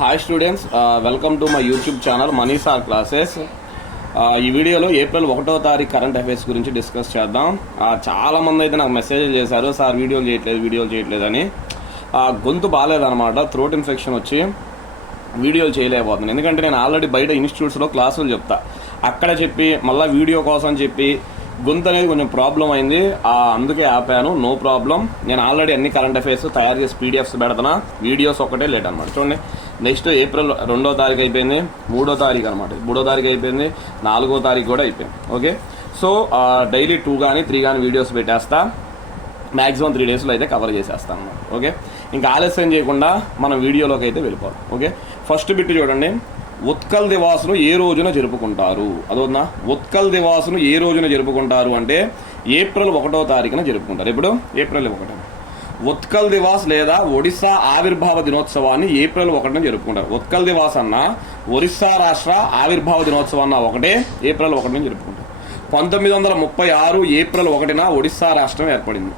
Hi students, welcome to my YouTube channel Manisa classes. ఈ వీడియోలో April 1వ తారీఖు కరెంట్ అఫైర్స్ గురించి డిస్కస్ చేద్దాం. చాలామంది అయితే నాకు మెసేజ్ చేశారు, సార్ వీడియోలు చేయట్లేదు అని. గొంతు బాగాలేదన్నమాట, థ్రోట్ ఇన్ఫెక్షన్ వచ్చి వీడియోలు చేయలేకపోతున్నాను. ఎందుకంటే నేను ఆల్రెడీ బయట ఇన్స్టిట్యూట్స్లో క్లాసులు చెప్తా, అక్కడ చెప్పి మళ్ళీ వీడియో కోసం చెప్పి గొంతు అనేది కొంచెం ప్రాబ్లం అయింది, అందుకే ఆపాను. నో ప్రాబ్లం, నేను ఆల్రెడీ అన్ని కరెంట్ అఫైర్స్ తయారు చేసి పీడిఎఫ్స్ పెడుతున్నా, వీడియోస్ ఒక్కటే లేట్ అనమాట. చూడండి, నెక్స్ట్ ఏప్రిల్ 2వ తారీఖు అయిపోయింది, 3వ తారీఖు అనమాట, 3వ తారీఖు అయిపోయింది, 4వ తారీఖు కూడా అయిపోయింది. ఓకే, సో డైలీ 2 కానీ 3 కానీ వీడియోస్ పెట్టేస్తా, మ్యాక్సిమం 3 డేస్లో అయితే కవర్ చేసేస్తాను అనమాట. ఓకే, ఇంకా ఆలస్యం చేయకుండా మనం వీడియోలోకి అయితే వెళ్ళిపోవాలి. ఓకే, ఫస్ట్ బిట్ చూడండి, ఉత్కల్ దివాస్ను ఏ రోజున జరుపుకుంటారు? అదోనా, ఉత్కల్ దివాస్ను ఏ రోజున జరుపుకుంటారు అంటే ఏప్రిల్ 1వ తారీఖున జరుపుకుంటారు. ఇప్పుడు ఏప్రిల్ 1. ఉత్కల్ దివాస్ లేదా ఒడిశా ఆవిర్భావ దినోత్సవాన్ని ఏప్రిల్ 1న జరుపుకుంటారు. ఉత్కల్ దివాస్ అన్న ఒరిస్సా రాష్ట్ర ఆవిర్భావ దినోత్సవం అన్న ఒకటే ఏప్రిల్ 1న జరుపుకుంటారు. 1936 ఏప్రిల్ 1న ఒడిస్సా రాష్ట్రం ఏర్పడింది.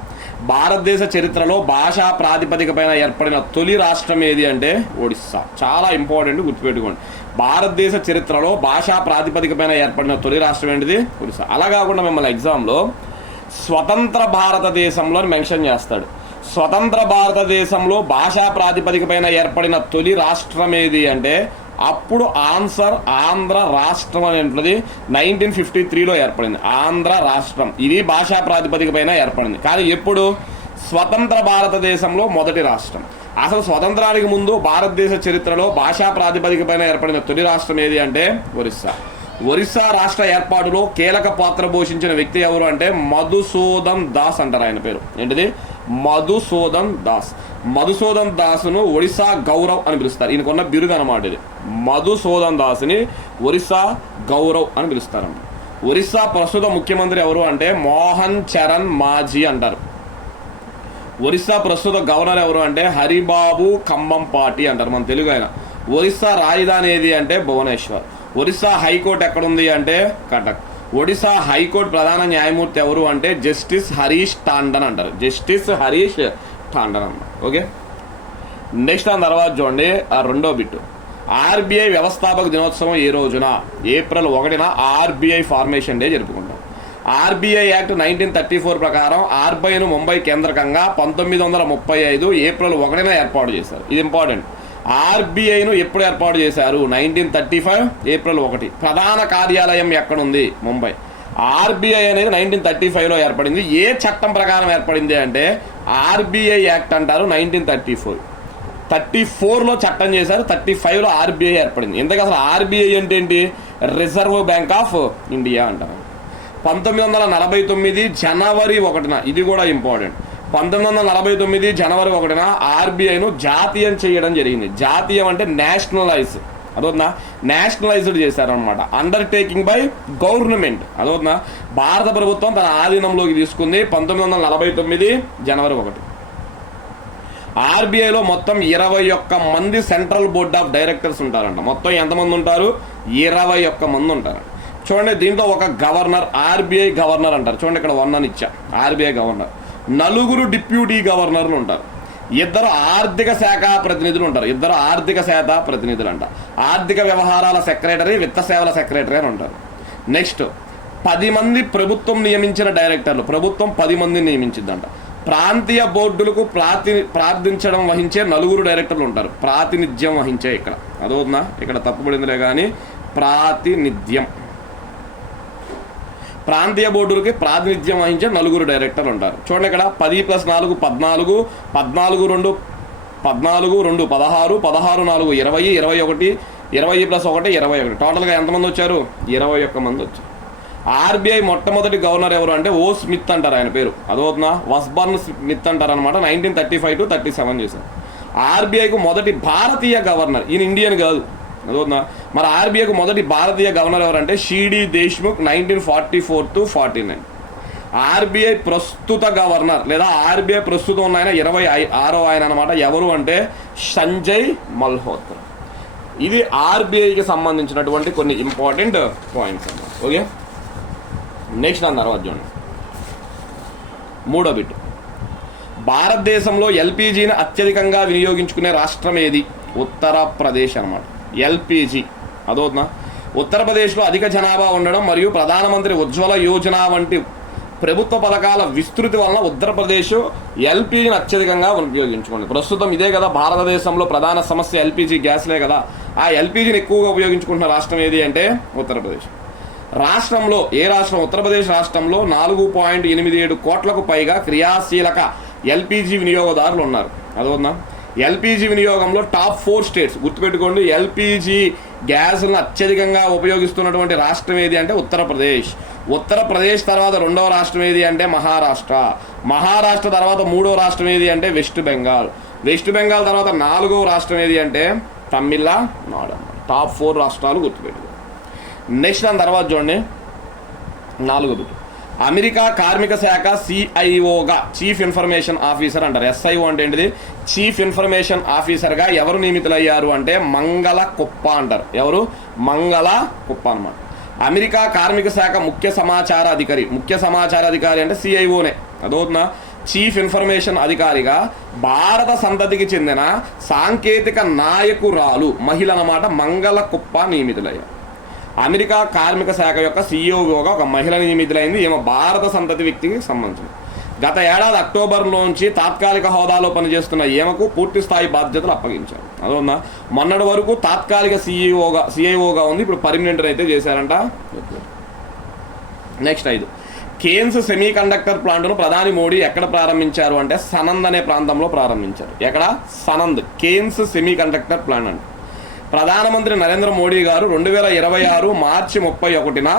భారతదేశ చరిత్రలో భాషా ప్రాతిపదికపైన ఏర్పడిన తొలి రాష్ట్రం ఏది అంటే ఒడిస్సా. చాలా ఇంపార్టెంట్, గుర్తుపెట్టుకోండి. భారతదేశ చరిత్రలో భాషా ప్రాతిపదికపైన ఏర్పడిన తొలి రాష్ట్రం ఏంటిది? ఒడిస్సా. అలా కాకుండా మిమ్మల్ని ఎగ్జామ్లో స్వతంత్ర భారతదేశంలో మెన్షన్ చేస్తాడు. స్వతంత్ర భారతదేశంలో భాషా ప్రాతిపదికపైన ఏర్పడిన తొలి రాష్ట్రం ఏది అంటే అప్పుడు ఆన్సర్ ఆంధ్ర రాష్ట్రం అనేది 1953లో ఏర్పడింది. ఆంధ్ర రాష్ట్రం ఇది భాషా ప్రాతిపదికపైన ఏర్పడింది. కానీ ఎప్పుడు? స్వతంత్ర భారతదేశంలో మొదటి రాష్ట్రం. అసలు స్వతంత్రానికి ముందు భారతదేశ చరిత్రలో భాషా ప్రాతిపదికపైన ఏర్పడిన తొలి రాష్ట్రం ఏది అంటే ఒరిస్సా. ఒరిస్సా రాష్ట్ర ఏర్పాటులో కీలక పాత్ర పోషించిన వ్యక్తి ఎవరు అంటే మధుసూదన్ దాస్ అంటారు. ఆయన పేరు ఏంటిది? మధుసూదన్ దాస్. మధుసూదన్ దాస్ను ఒడిశా గౌరవ్ అని పిలుస్తారు. ఈయనకున్న బిరుదు అనమాట ఇది. మధుసూదన్ దాస్ని ఒరిస్సా గౌరవ్ అని పిలుస్తారన్నమాట. ఒరిస్సా ప్రస్తుత ముఖ్యమంత్రి ఎవరు అంటే మోహన్ చరణ్ మాఝీ అంటారు. ఒరిస్సా ప్రస్తుత గవర్నర్ ఎవరు అంటే హరిబాబు కంబంపాటి అంటారు, మన తెలుగు ఆయన. ఒరిస్సా రాజధాని ఏది అంటే భువనేశ్వర్. ఒరిస్సా హైకోర్టు ఎక్కడుంది అంటే కటక్. ఒడిశా హైకోర్టు ప్రధాన న్యాయమూర్తి ఎవరు అంటే జస్టిస్ హరీష్ టాండన్ అంటారు. జస్టిస్ హరీష్ టాండన్ అన్నమాట. ఓకే, నెక్స్ట్ ఆ తర్వాత చూడండి, ఆ రెండో బిట్. ఆర్బీఐ వ్యవస్థాపక దినోత్సవం ఏ రోజున? ఏప్రిల్ 1న ఆర్బీఐ ఫార్మేషన్ డే జరుపుకుంటాం. ఆర్బీఐ యాక్ట్ 1934 ప్రకారం ఆర్బీఐను ముంబై కేంద్రకంగా 1935 ఏప్రిల్ 1న ఏర్పాటు చేశారు. ఇది ఇంపార్టెంట్. ఆర్బీఐను ఎప్పుడు ఏర్పాటు చేశారు? 1935 ఏప్రిల్ 1. ప్రధాన కార్యాలయం ఎక్కడుంది? ముంబై. ఆర్బీఐ అనేది 1935లో ఏర్పడింది. ఏ చట్టం ప్రకారం ఏర్పడింది అంటే ఆర్బీఐ యాక్ట్ అంటారు. 1934లో చట్టం చేశారు, 35లో ఆర్బీఐ ఏర్పడింది. ఎందుకు అసలు ఆర్బీఐ అంటే ఏంటి? రిజర్వ్ బ్యాంక్ ఆఫ్ ఇండియా అంటారు. 1949 జనవరి 1న, ఇది కూడా ఇంపార్టెంట్, 1949 జనవరి 1న ఆర్బీఐను జాతీయం చేయడం జరిగింది. జాతీయం అంటే నేషనలైజ్, అదవుతుందా? నేషనలైజ్డ్ చేశారనమాట. అండర్టేకింగ్ బై గవర్నమెంట్, అదవుతుందా? భారత ప్రభుత్వం తన ఆధీనంలోకి తీసుకుంది 1949 జనవరి 1. ఆర్బీఐలో మొత్తం 21 మంది సెంట్రల్ బోర్డ్ ఆఫ్ డైరెక్టర్స్ ఉంటారంట. మొత్తం ఎంతమంది ఉంటారు? 21 మంది ఉంటారు. చూడండి, దీంట్లో ఒక గవర్నర్, ఆర్బీఐ గవర్నర్ అంటారు. చూడండి, ఇక్కడ 1 అని ఇచ్చా, ఆర్బీఐ గవర్నర్. 4 డిప్యూటీ గవర్నర్లు ఉంటారు. 2 ఆర్థిక శాఖ ప్రతినిధులు ఉంటారు. 2 ఆర్థిక శాఖ ప్రతినిధులు అంట. ఆర్థిక వ్యవహారాల సెక్రటరీ, విత్త సేవల సెక్రటరీ అని ఉంటారు. నెక్స్ట్ 10 మంది ప్రభుత్వం నియమించిన డైరెక్టర్లు. ప్రభుత్వం 10 మందిని నియమించిందంట. ప్రాంతీయ బోర్డులకు ప్రార్థించడం వహించే 4 డైరెక్టర్లు ఉంటారు. ప్రాతినిధ్యం వహించే, ఇక్కడ అదవుతుందా? ఇక్కడ తప్పుపడిందిలే కానీ ప్రాతినిధ్యం. ప్రాంతీయ బోర్డులకి ప్రాతినిధ్యం వహించే 4 డైరెక్టర్లు ఉంటారు. చూడండి, ఇక్కడ 10+4 14, 14+2 16, 16+4 20, 21, 20+1 21. టోటల్గా ఎంతమంది వచ్చారు? 21 మంది వచ్చారు. ఆర్బీఐ మొట్టమొదటి గవర్నర్ ఎవరు అంటే ఓ స్మిత్ అంటారు, ఆయన పేరు అదవుతుందా? వస్బర్న్ స్మిత్ అంటారు అనమాట. 1935 to 37 చేశారు. ఆర్బీఐకు మొదటి భారతీయ గవర్నర్, ఈయన ఇండియన్ కాదు, అదవుతుందా? మరి ఆర్బీఐకు మొదటి భారతీయ గవర్నర్ ఎవరంటే సిడి దేశ్ముఖ్, 1944 to 49. ఆర్బీఐ ప్రస్తుత గవర్నర్ లేదా ఆర్బీఐ ప్రస్తుతం ఉన్న ఆయన 26వ ఆయన అనమాట. ఎవరు అంటే సంజయ్ మల్హోత్రా. ఇది ఆర్బీఐకి సంబంధించినటువంటి కొన్ని ఇంపార్టెంట్ పాయింట్స్ అన్నమాట. ఓకే, నెక్స్ట్ దాని తర్వాత చూడండి, 3వ బిట్. భారతదేశంలో ఎల్పీజీని అత్యధికంగా వినియోగించుకునే రాష్ట్రం ఏది? ఉత్తరప్రదేశ్ అనమాట. ఎల్పిజి అదవుతుందా. ఉత్తరప్రదేశ్లో అధిక జనాభా ఉండడం మరియు ప్రధానమంత్రి ఉజ్వల యోజన వంటి ప్రభుత్వ పథకాల విస్తృతి వలన ఉత్తరప్రదేశ్ ఎల్పిజిని అత్యధికంగా ఉపయోగించుకోండి. ప్రస్తుతం ఇదే కదా భారతదేశంలో ప్రధాన సమస్య, ఎల్పిజి గ్యాస్లే కదా. ఆ ఎల్పిజిని ఎక్కువగా ఉపయోగించుకుంటున్న రాష్ట్రం ఏది అంటే ఉత్తరప్రదేశ్. రాష్ట్రంలో ఏ రాష్ట్రం? ఉత్తరప్రదేశ్ రాష్ట్రంలో 4.87 కోట్లకు పైగా క్రియాశీలక ఎల్పిజి వినియోగదారులు ఉన్నారు. అదవునా. ఎల్పిజి వినియోగంలో టాప్ 4 స్టేట్స్ గుర్తుపెట్టుకోండి. ఎల్పిజి గ్యాస్లను అత్యధికంగా ఉపయోగిస్తున్నటువంటి రాష్ట్రం ఏది అంటే ఉత్తరప్రదేశ్. ఉత్తరప్రదేశ్ తర్వాత రెండవ రాష్ట్రం ఏది అంటే మహారాష్ట్ర. మహారాష్ట్ర తర్వాత మూడవ రాష్ట్రం ఏది అంటే వెస్ట్ బెంగాల్. వెస్ట్ బెంగాల్ తర్వాత 4వ రాష్ట్రం ఏది అంటే తమిళనాడు. టాప్ 4 రాష్ట్రాలు గుర్తుపెట్టుకోండి. నెక్స్ట్ దాని తర్వాత చూడండి 4వ అమెరికా కార్మిక శాఖ సిఐఓగా చీఫ్ ఇన్ఫర్మేషన్ ఆఫీసర్ అంటారు. ఎస్ఐఓ అంటే ఏంటిది? చీఫ్ ఇన్ఫర్మేషన్ ఆఫీసర్గా ఎవరు నియమితులయ్యారు అంటే మంగళ కుప్ప అంటారు. ఎవరు? మంగళ కుప్ప అన్నమాట. అమెరికా కార్మిక శాఖ ముఖ్య సమాచార అధికారి. ముఖ్య సమాచార అధికారి అంటే సిఐఓనే. అదవుతుందా. చీఫ్ ఇన్ఫర్మేషన్ అధికారిగా భారత సంతతికి చెందిన సాంకేతిక నాయకురాలు మహిళ అన్నమాట మంగళ కుప్ప నియమితులయ్యారు. అమెరికా కార్మిక శాఖ యొక్క సిఇఓగా ఒక మహిళ నియమితులైంది. ఈమె భారత సంతతి వ్యక్తికి సంబంధించింది. గత ఏడాది అక్టోబర్లోంచి తాత్కాలిక హోదాలో పనిచేస్తున్న ఈమెకు పూర్తి స్థాయి బాధ్యతలు అప్పగించారు. అదొన్నా. మొన్నటి వరకు తాత్కాలిక సిఐఓగా ఉంది, ఇప్పుడు పర్మనెంట్ అయితే చేశారంట. నెక్స్ట్ 5 కేన్స్ సెమీ కండక్టర్ ప్లాంట్ను ప్రధాని మోడీ ఎక్కడ ప్రారంభించారు అంటే సనంద్ అనే ప్రాంతంలో ప్రారంభించారు. ఎక్కడ? Sanand. Kaynes semiconductor plant అంటే ప్రధానమంత్రి నరేంద్ర మోడీ గారు 2026 మార్చి 31న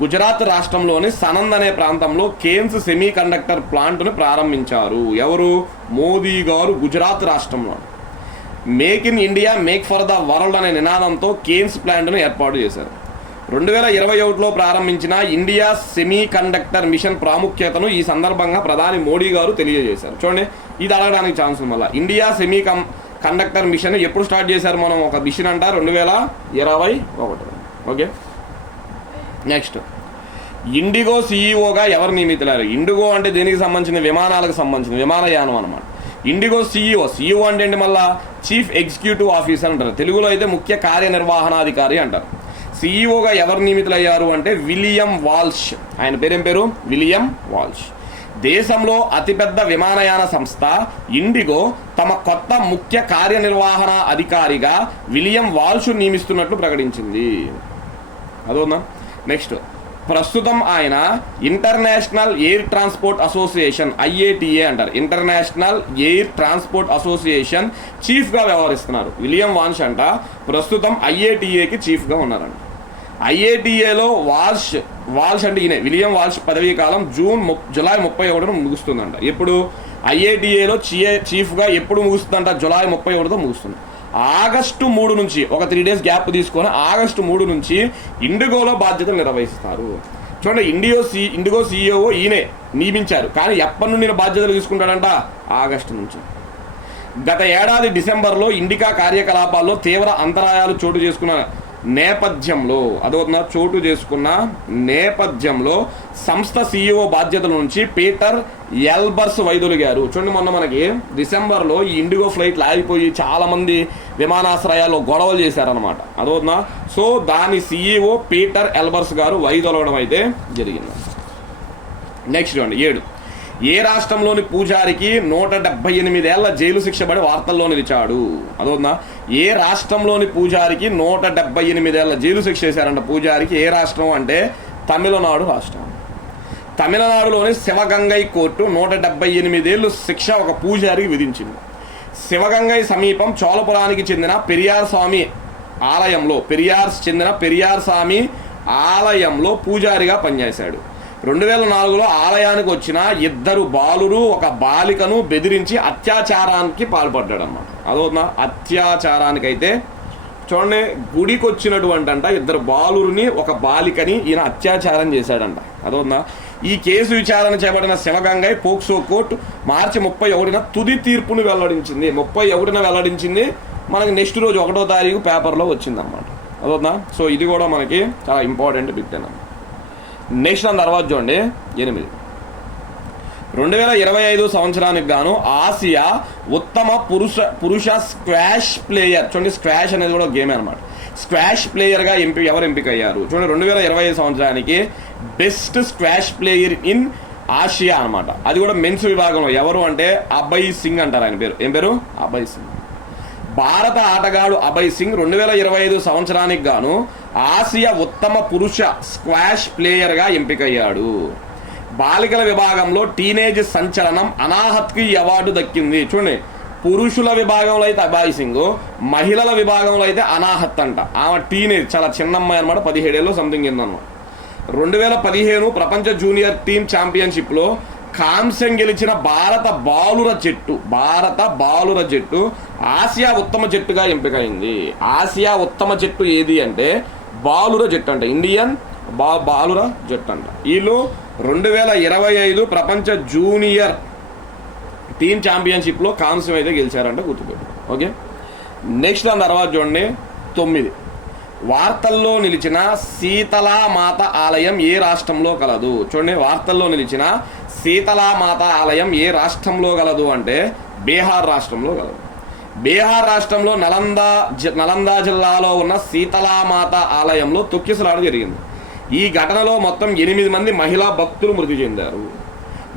గుజరాత్ రాష్ట్రంలోని సనంద్ అనే ప్రాంతంలో కేన్స్ సెమీ కండక్టర్ ప్లాంట్ను ప్రారంభించారు. ఎవరు? మోదీ గారు గుజరాత్ రాష్ట్రంలో. Make in India, make for the world అనే నినాదంతో కేన్స్ ప్లాంట్ను ఏర్పాటు చేశారు. 2021లో ప్రారంభించిన ఇండియా సెమీ కండక్టర్ మిషన్ ప్రాముఖ్యతను ఈ సందర్భంగా ప్రధాని మోడీ గారు తెలియజేశారు. చూడండి, ఇది అడగడానికి ఛాన్స్ ఉంది. మళ్ళీ ఇండియా సెమీ కండక్టర్ మిషన్ ఎప్పుడు స్టార్ట్ చేశారు? మనం ఒక మిషన్ అంట 2021. ఓకే. నెక్స్ట్ ఇండిగో సిఇఓగా ఎవరు నియమితులారు? ఇండిగో అంటే దేనికి సంబంధించిన? విమానాలకు సంబంధించిన విమానయానం అనమాట. ఇండిగో సిఇఓ అంటే ఏంటి? మళ్ళా చీఫ్ ఎగ్జిక్యూటివ్ ఆఫీసర్ అంటారు. తెలుగులో అయితే ముఖ్య కార్యనిర్వహణాధికారి అంటారు. సిఇఓగా ఎవరు నియమితులయ్యారు అంటే విలియం వాల్ష్. ఆయన పేరేం పేరు? విలియం వాల్ష్. దేశంలో అతిపెద్ద విమానయాన సంస్థ ఇండిగో తమ కొత్త ముఖ్య కార్యనిర్వహణ అధికారిగా విలియం వాల్ష్ నియమిస్తున్నట్లు ప్రకటించింది. అదోనా. నెక్స్ట్ ప్రస్తుతం ఆయన international air transport association IATA అంటారు. ఇంటర్నేషనల్ ఎయిర్ ట్రాన్స్పోర్ట్ అసోసియేషన్ చీఫ్గా వ్యవహరిస్తున్నారు. విలియం వాల్ష్ అంట ప్రస్తుతం IATAకి చీఫ్గా ఉన్నారంట. IATAలో వాల్ష్ అంటే ఈయన విలియం వాల్ష్ పదవీ కాలం జూలై 31న ముగుస్తుందంట. ఎప్పుడు? IATAలో చీఫ్గా ఎప్పుడు ముగుస్తుందంట? జూలై 31తో ముగుస్తుంది. ఆగస్టు 3 నుంచి ఒక 3 days గ్యాప్ తీసుకొని ఆగస్టు 3 నుంచి ఇండిగోలో బాధ్యతలు నిర్వహిస్తారు. చూడండి, ఇండిగో CEO ఈయనే నియమించారు, కానీ ఎప్పటి నుండి బాధ్యతలు తీసుకుంటాడంట? ఆగస్టు నుంచి. గత ఏడాది డిసెంబర్లో ఇండికా కార్యకలాపాల్లో తీవ్ర అంతరాయాలు చోటు చేసుకున్న నేపథ్యంలో సంస్థ CEO బాధ్యతల నుంచి పీటర్ ఎల్బర్స్ వైదొలిగారు. చూడండి, మొన్న మనకి డిసెంబర్లో ఈ ఇండిగో ఫ్లైట్లు ఆగిపోయి చాలా మంది విమానాశ్రయాల్లో గొడవలు చేశారనమాట. అదవుతుందా. సో దాని CEO పీటర్ ఎల్బర్స్ గారు వైదొలగడం అయితే జరిగింది. నెక్స్ట్ 7 ఏ రాష్ట్రంలోని పూజారికి 178 ఏళ్ల జైలు శిక్ష పడి వార్తల్లో నిలిచాడు? అదవుతుందా. ఏ రాష్ట్రంలోని పూజారికి 178 ఏళ్ల జైలు శిక్ష చేశారంట? పూజారికి. ఏ రాష్ట్రం అంటే తమిళనాడు రాష్ట్రం. తమిళనాడులోని శివగంగై కోర్టు 178 ఏళ్ళు శిక్ష ఒక పూజారికి విధించింది. శివగంగై సమీపం చోళపురానికి చెందిన పెరియార్ స్వామి ఆలయంలో పూజారిగా పనిచేశాడు. 2004లో ఆలయానికి వచ్చిన 2 బాలురు ఒక బాలికను బెదిరించి అత్యాచారానికి పాల్పడ్డాడు అన్నమాట. అదవుతుందా. అత్యాచారానికైతే చూడండి, గుడికి వచ్చినటువంటి 2 బాలురుని ఒక బాలికని ఈయన అత్యాచారం చేశాడంట. అదవుతుందా. ఈ కేసు విచారణ చేపట్టిన శివగంగై పోక్సో కోర్టు మార్చి 31న తుది తీర్పును వెల్లడించింది. 31న వెల్లడించింది. మనకి నెక్స్ట్ రోజు 1వ తారీఖు పేపర్లో వచ్చిందన్నమాట. అదవుతుందా. సో ఇది కూడా మనకి చాలా ఇంపార్టెంట్ బిట్ అన్నమాట. నెక్స్ట్ దాని తర్వాత చూడండి 8 2025 సంవత్సరానికి గాను ఆసియా ఉత్తమ పురుష స్క్వాష్ ప్లేయర్, చూడండి స్క్వాష్ అనేది కూడా గేమ్ అనమాట, స్క్వాష్ ప్లేయర్గా ఎవరు ఎంపిక అయ్యారు చూడండి. 2025 సంవత్సరానికి best squash player in Asia అనమాట. అది కూడా మెన్స్ విభాగంలో ఎవరు అంటే అభయ్ సింగ్ అంటారు. ఆయన పేరు ఏం పేరు? అభయ్ సింగ్. భారత ఆటగాడు అభయ్ సింగ్ 2025 సంవత్సరానికి గాను ఆసియా ఉత్తమ పురుష స్క్వాష్ ప్లేయర్గా ఎంపికయ్యాడు. బాలికల విభాగంలో టీనేజ్ సంచలనం అనాహత్కి ఈ అవార్డు దక్కింది. చూడండి, పురుషుల విభాగంలో అయితే అభయ్ సింగ్, మహిళల విభాగంలో అయితే అనాహత్ అంట. ఆమె టీనేజ్, చాలా చిన్న అమ్మాయి అనమాట, 17 ఏళ్ళు సంథింగ్ ఏందన్నమాట. 2015 ప్రపంచ జూనియర్ టీమ్ ఛాంపియన్షిప్లో కాంస్యం గెలిచిన భారత బాలుర జట్టు ఆసియా ఉత్తమ జట్టుగా ఎంపికైంది. ఆసియా ఉత్తమ జట్టు ఏది అంటే బాలుర జట్టు అంట, ఇండియన్ బాలుర జట్టు అంట. వీళ్ళు 2025 ప్రపంచ జూనియర్ టీమ్ ఛాంపియన్షిప్లో కాంస్యం అయితే గెలిచారంట, గుర్తుపెట్టు. ఓకే, నెక్స్ట్ దాని తర్వాత చూడండి 9. వార్తల్లో నిలిచిన శీతలామాత ఆలయం ఏ రాష్ట్రంలో కలదు? చూడండి, వార్తల్లో నిలిచిన శీతలామాత ఆలయం ఏ రాష్ట్రంలో కలదు అంటే బీహార్ రాష్ట్రంలో కలదు. బీహార్ రాష్ట్రంలో నలందా జిల్లాలో ఉన్న శీతలామాత ఆలయంలో తొక్కిసలాట జరిగింది. ఈ ఘటనలో మొత్తం 8 మంది మహిళా భక్తులు మృతి చెందారు.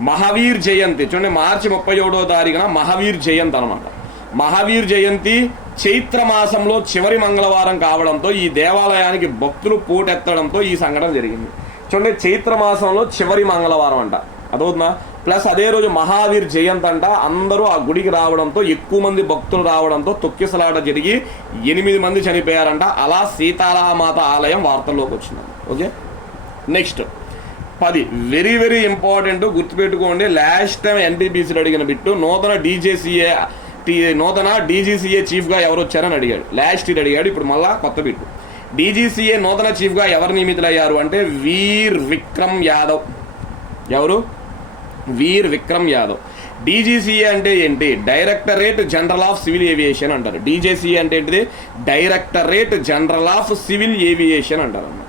మహావీర్ జయంతి, చూడండి మార్చి 31వ తారీఖున మహావీర్ జయంతి అనమాట. మహావీర్ జయంతి చైత్ర మాసంలో చివరి మంగళవారం కావడంతో ఈ దేవాలయానికి భక్తులు పోటెత్తడంతో ఈ సంఘటన జరిగింది. చూడండి, చైత్ర మాసంలో చివరి మంగళవారం అంట, అదవుతుందా? ప్లస్ అదే రోజు మహావీర్ జయంతి అంట. అందరూ ఆ గుడికి రావడంతో, ఎక్కువ మంది భక్తులు రావడంతో తొక్కిసలాట జరిగి 8 మంది చనిపోయారంట. అలా సీతారామాత ఆలయం వార్తల్లోకి వచ్చింది. Okay, next 10 very very important, గుర్తుపెట్టుకోండి. లాస్ట్ టైం ఎన్టీపీసీలో అడిగిన బిట్టు, నూతన డీజీసీఏ చీఫ్గా ఎవరు వచ్చారని అడిగాడు. లాస్ట్ ఇయర్ అడిగాడు, ఇప్పుడు మళ్ళా కొత్త బిట్టు. డీజీసీఏ నూతన చీఫ్గా ఎవరు నియమితులయ్యారు అంటే వీర్ విక్రమ్ యాదవ్. ఎవరు? వీర్ విక్రమ్ యాదవ్. డీజీసీఏ అంటే ఏంటి? Directorate general of civil aviation అంటారు. డీజీసీఏ అంటే ఏంటిది? Directorate general of civil aviation అంటారు అన్నమాట.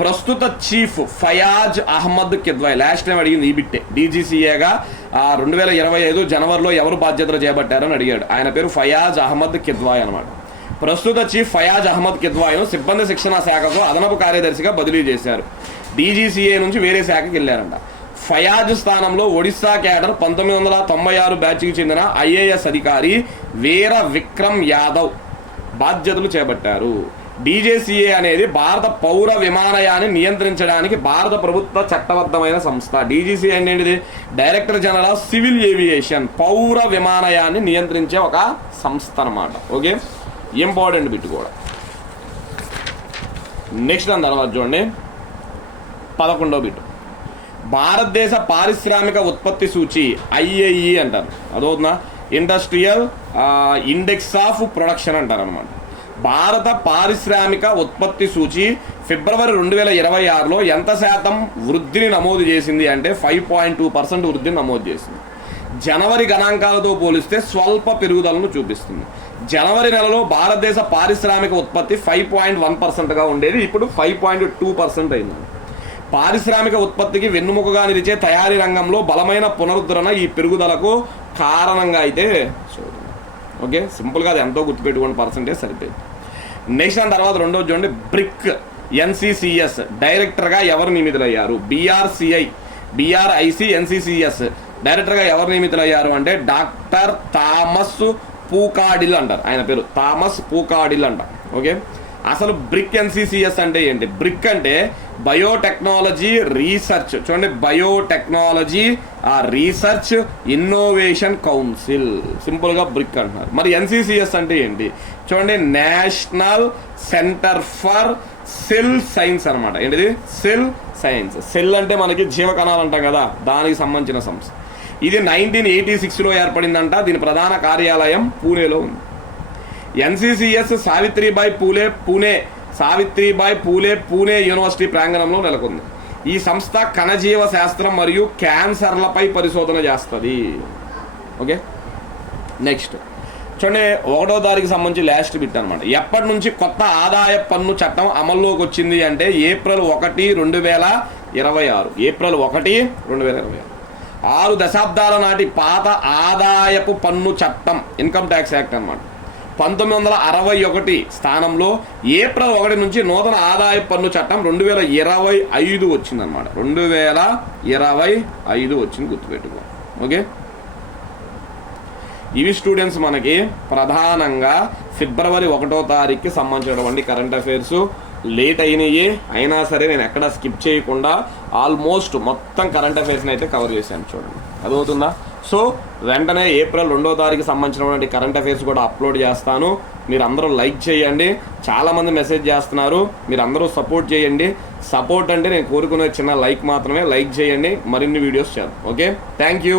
ప్రస్తుత chief Fayaz Ahmed Kidwai. Last time అడిగింది ఈ బిట్టే. డీజీసీఏగా 2025 జనవరిలో ఎవరు బాధ్యతలు చేపట్టారని అడిగాడు. ఆయన పేరు ఫయాజ్ అహ్మద్ కిద్వాయ్ అనమాట. ప్రస్తుత చీఫ్ ఫయాజ్ అహ్మద్ కిద్వాయ్ను సిబ్బంది శిక్షణ శాఖకు అదనపు కార్యదర్శిగా బదిలీ చేశారు. డీజీసీఏ నుంచి వేరే శాఖకి వెళ్ళారంట. ఫయాజ్ స్థానంలో ఒడిశా క్యాడర్ 1996 బ్యాచ్కి చెందిన ఐఏఎస్ అధికారి వీర విక్రమ్ యాదవ్ బాధ్యతలు చేపట్టారు. డీజీసీఏ అనేది భారత పౌర విమానయాన్ని నియంత్రించడానికి భారత ప్రభుత్వ చట్టబద్ధమైన సంస్థ. డీజీసీఏ అనేది director general of civil aviation, పౌర విమానయాన్ని నియంత్రించే ఒక సంస్థ అన్నమాట. ఓకే, ఇంపార్టెంట్ బిట్ కూడా. నెక్స్ట్ దాని తర్వాత చూడండి 11వ బిట్. భారతదేశ పారిశ్రామిక ఉత్పత్తి సూచి ఐఐఈ అంటారు, అదవుతుందా? ఇండస్ట్రియల్ ఇండెక్స్ ఆఫ్ ప్రొడక్షన్ అంటారు అనమాట. భారత పారిశ్రామిక ఉత్పత్తి సూచి ఫిబ్రవరి 2026లో ఎంత శాతం వృద్ధిని నమోదు చేసింది అంటే 5.2% వృద్ధిని నమోదు చేసింది. జనవరి గణాంకాలతో పోలిస్తే స్వల్ప పెరుగుదలను చూపిస్తుంది. జనవరి నెలలో భారతదేశ పారిశ్రామిక ఉత్పత్తి 5.1%గా ఉండేది, ఇప్పుడు 5.2% అయింది. పారిశ్రామిక ఉత్పత్తికి వెన్నుముకగా నిలిచే తయారీ రంగంలో బలమైన పునరుద్ధరణ ఈ పెరుగుదలకు కారణంగా అయితే చూడండి. ఓకే, సింపుల్గా అది ఎంతో గుర్తుపెట్టుకోండి, పర్సెంటేజ్ సరిపోయింది. నెక్స్ట్ దాని తర్వాత రెండోది చూడండి, బ్రిక్ ఎన్సిసిఎస్ డైరెక్టర్గా ఎవరు నియమితులయ్యారు? బీఆర్ఐసి ఎన్సిసిఎస్ డైరెక్టర్గా ఎవరు నియమితులయ్యారు అంటే డాక్టర్ థామస్ పూకాడిల్ అంటారు. ఆయన పేరు థామస్ పూకాడిల్ అంట. ఓకే, అసలు బ్రిక్ ఎన్సిసిఎస్ అంటే ఏంటి? బ్రిక్ అంటే బయోటెక్నాలజీ రీసెర్చ్, చూడండి బయోటెక్నాలజీ రీసెర్చ్ ఇన్నోవేషన్ కౌన్సిల్, సింపుల్గా బ్రిక్ అంటున్నారు. మరి ఎన్సిసిఎస్ అంటే ఏంటి? చూడండి national centre for cell science అనమాట. ఏంటిది? Cell science. సెల్ అంటే మనకి జీవకణాలు అంటాం కదా, దానికి సంబంధించిన సంస్థ. ఇది 1986లో ఏర్పడిందంట. దీని ప్రధాన కార్యాలయం పూణేలో ఉంది. ఎన్సిసిఎస్ సావిత్రిబాయి పూలే యూనివర్సిటీ ప్రాంగణంలో నెలకొంది. ఈ సంస్థ కణజీవ శాస్త్రం మరియు క్యాన్సర్లపై పరిశోధన చేస్తుంది. ఓకే, నెక్స్ట్ చూడండి 1వ తారీఖుకి సంబంధించి లాస్ట్ బిట్ అనమాట. ఎప్పటి నుంచి కొత్త ఆదాయ పన్ను చట్టం అమల్లోకి వచ్చింది అంటే ఏప్రిల్ 1, 2026. ఏప్రిల్ 1, 2026. 6 దశాబ్దాల నాటి పాత ఆదాయపు పన్ను చట్టం ఇన్కమ్ ట్యాక్స్ యాక్ట్ అన్నమాట 1961 స్థానంలో ఏప్రిల్ 1 నుంచి నూతన ఆదాయ పన్ను చట్టం 2025 వచ్చిందనమాట. 2025 వచ్చింది, గుర్తుపెట్టుకో. ఓకే, ఇవి స్టూడెంట్స్ మనకి ప్రధానంగా ఫిబ్రవరి 1వ తారీఖుకి సంబంధించినటువంటి కరెంట్ అఫైర్స్. లేట్ అయినా సరే నేను ఎక్కడ స్కిప్ చేయకుండా ఆల్మోస్ట్ మొత్తం కరెంట్ అఫైర్స్ని అయితే కవర్ చేశాను. చూడండి, అదవుతుందా? సో వెంటనే ఏప్రిల్ 2వ తారీఖు సంబంధించినటువంటి కరెంట్ అఫైర్స్ కూడా అప్లోడ్ చేస్తాను. మీరు అందరూ లైక్ చేయండి. చాలామంది మెసేజ్ చేస్తున్నారు, మీరు అందరూ సపోర్ట్ చేయండి. సపోర్ట్ అంటే నేను కోరుకునే చిన్న లైక్ మాత్రమే. లైక్ చేయండి, మరిన్ని వీడియోస్ చేద్దాం. Okay, thank you.